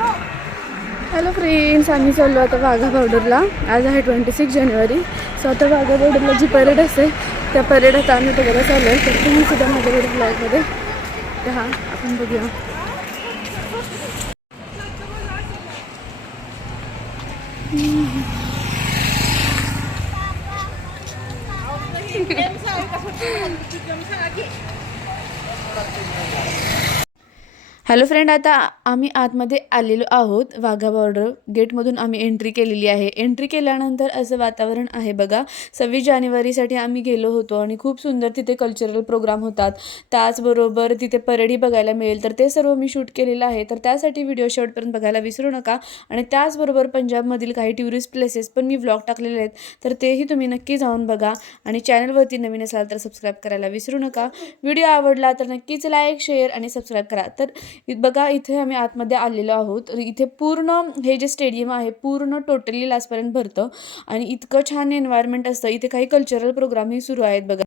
Hello friends, आम्ही चाललो आता वाघा बॉर्डरला. आज आहे 26 जानेवारी. सो आता वाघा बॉर्डरला जी परेड असते त्या परेड आता आम्ही बघायला चाललो आहे. तर तुम्ही सुद्धा माझ्याकडे ब्लॉगमध्ये हा आपण बघूया. हॅलो फ्रेंड, आता आम्ही आतमध्ये आलेलो आहोत. वाघा बॉर्डर गेटमधून आम्ही एंट्री केलेली आहे. एंट्री केल्यानंतर असं वातावरण आहे बघा. 26 जानेवारीसाठी आम्ही गेलो होतो आणि खूप सुंदर तिथे कल्चरल प्रोग्राम होतात. त्याचबरोबर तिथे परेडही बघायला मिळेल. तर ते सर्व मी शूट केलेलं आहे. तर त्यासाठी व्हिडिओ शेवटपर्यंत बघायला विसरू नका. आणि त्याचबरोबर पंजाबमधील काही टुरिस्ट प्लेसेस पण मी व्लॉग टाकलेले आहेत. तर तेही तुम्ही नक्की जाऊन बघा. आणि चॅनलवरती नवीन असाल तर सबस्क्राईब करायला विसरू नका. व्हिडिओ आवडला तर नक्कीच लाईक, शेअर आणि सबस्क्राईब करा. तर बघा, इथे आम्ही आतमध्ये आलेलो आहोत. इथे पूर्ण हे जे स्टेडियम आहे पूर्ण टोटली लास्टपर्यंत भरतं आणि इतकं छान एन्व्हायरमेंट असतं. इथे काही कल्चरल प्रोग्रामही सुरू आहेत बघा.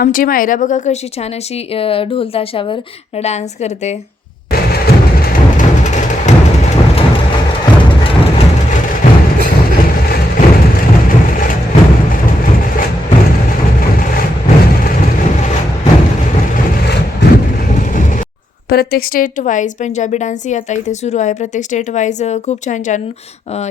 आमची मायरा बघा कशी छान अशी ढोल ताशावर डान्स करते. प्रत्येक स्टेट वाईज पंजाबी डान्सही आता इथे सुरू आहे. प्रत्येक स्टेट वाईज खूप छान छान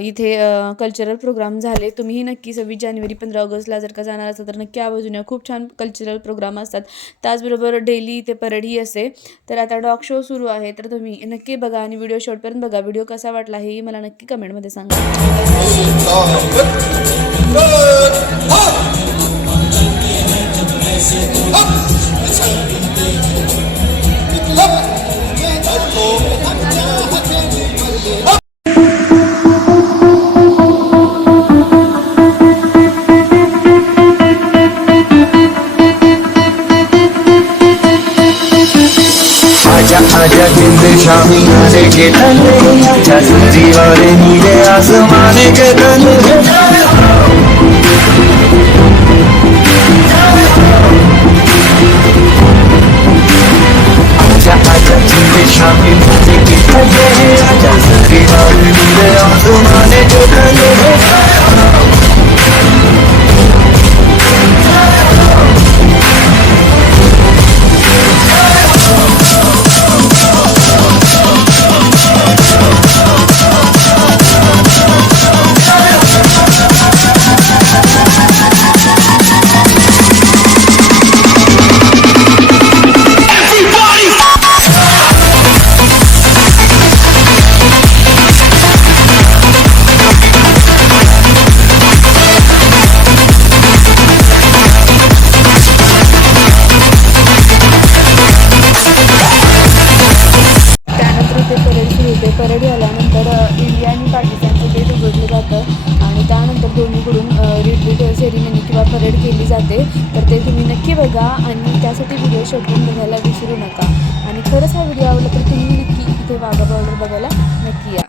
इथे कल्चरल प्रोग्राम झाले. तुम्हीही नक्की 26 जानेवारी 15 ऑगस्टला जर का जाणार असाल तर नक्की आवर्जून या. खूप छान कल्चरल प्रोग्राम असतात. त्याचबरोबर डेली इथे परेडही असते. तर आता डॉग शो सुरू आहे. तर तुम्ही नक्की बघा आणि व्हिडिओ शेवटपर्यंत बघा. व्हिडिओ कसा वाटला हेही मला नक्की कमेंटमध्ये सांगा. आजा जिंद शामी आने के तले, आजा सब्जी वाले नीले आसमाने के तले. आजा आजा जिंद शामी आने के तले, आजा सब्जी वाले नीले आसमाने के तले. परेड झाल्यानंतर इंडिया आणि पाकिस्तानचं गेट उघडलं जातं आणि त्यानंतर दोन्हीकडून रिट्रीट सेरेमनी किंवा परेड केली जाते. तर ते तुम्ही नक्की बघा आणि त्यासाठी व्हिडिओ शेवटपर्यंत बघायला विसरू नका. आणि खरंच हा व्हिडिओ आवडला तर तुम्ही नक्की इथे वाघा बॉर्डर बघायला नक्की या.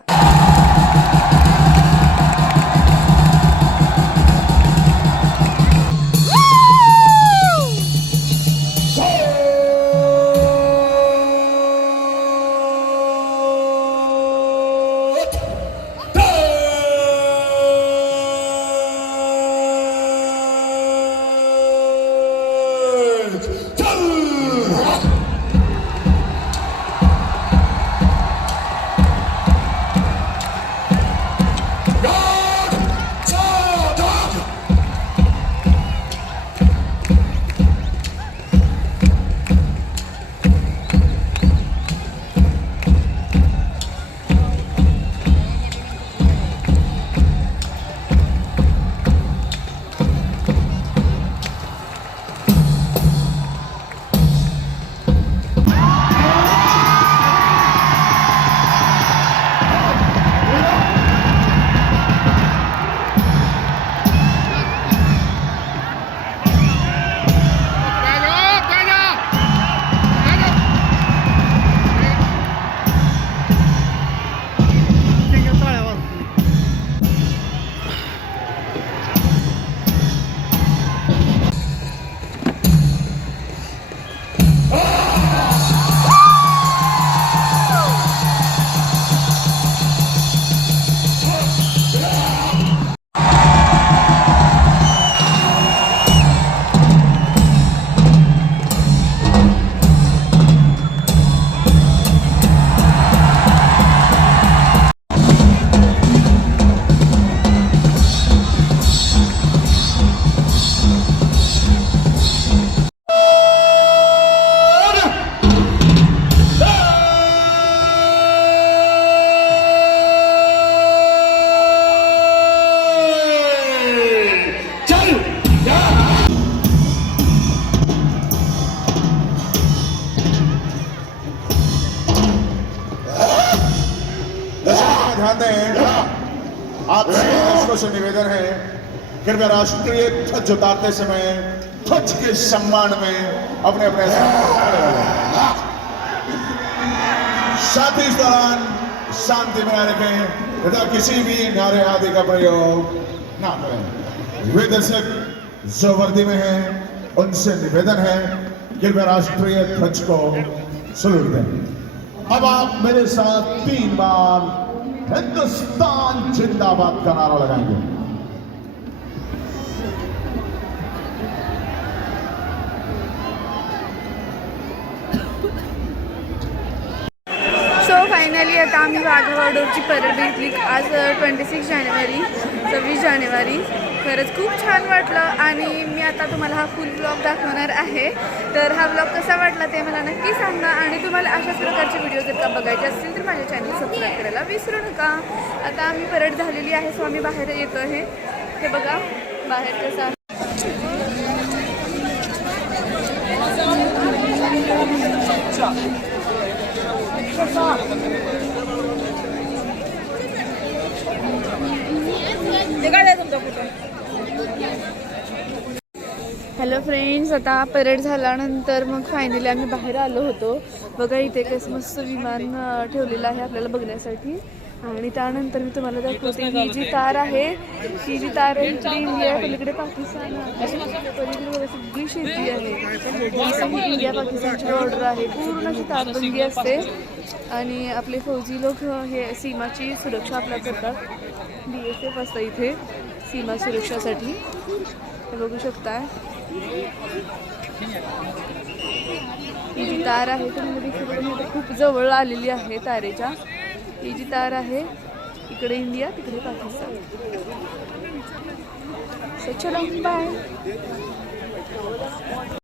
दर्शकों से निवेदन है, कृपया राष्ट्रीय ध्वज उतारते समय ध्वज के सम्मान में अपने अपने स्थान पर खड़े हो जाएं। साथ ही इस दौरान शांति बनाए रखें तथा किसी भी नारे आदि का प्रयोग ना करें। वे दर्शक जो वर्दी में हैं उनसे निवेदन है, कृपया राष्ट्रीय ध्वज को सलूट दें। अब आप मेरे साथ 3 बार हिंदुस्तान जिंदाबाद का नारा लगाएंगे। सो फायनली आता आम्ही वाघा बॉर्डरची परेड घेतली आज 26 जानेवारी 26 जानेवारी. खरंच खूप छान वाटलं आणि मी आता तुम्हाला हा फुल ब्लॉग दाखवणार आहे. तर हा ब्लॉग कसा वाटला ते मला नक्की सांगा आणि तुम्हाला अशाच प्रकारचे व्हिडिओ जर का बघायचे असतील तर माझ्या चॅनल सबस्क्राईब करायला विसरू नका. आता आम्ही परेड झालेली आहे, सो आम्ही बाहेर येतो आहे. हे बघा बाहेर कसं आहे. हॅलो फ्रेंड्स, आता परेड झाल्यानंतर मग फायनली आम्ही बाहेर आलो होतो. बघा इथे कसं मस्त विमान ठेवलेलं आहे आपल्याला बघण्यासाठी. आणि त्यानंतर मी तुम्हाला दाखवते ही जी तार आहे, ही जी तार आहे इकडे इंडिया आहे, पलीकडे पाकिस्तान आहे, पलीकडे सगळी शेती आहे. ही इंडिया पाकिस्तानची बॉर्डर आहे, पूर्ण अशी तारबंदी असते. आणि आपले फौजी लोक हे सीमाची सुरक्षा आपल्या करतात. BSF असतं इथे सीमा सुरक्षासाठी, हे बघू शकता. ही जी तार आहे तर खूप जवळ आलेली आहे तारेच्या. ही जी तार आहे इकडे इंडिया तिकडे पाकिस्तान. सो चलो बाय.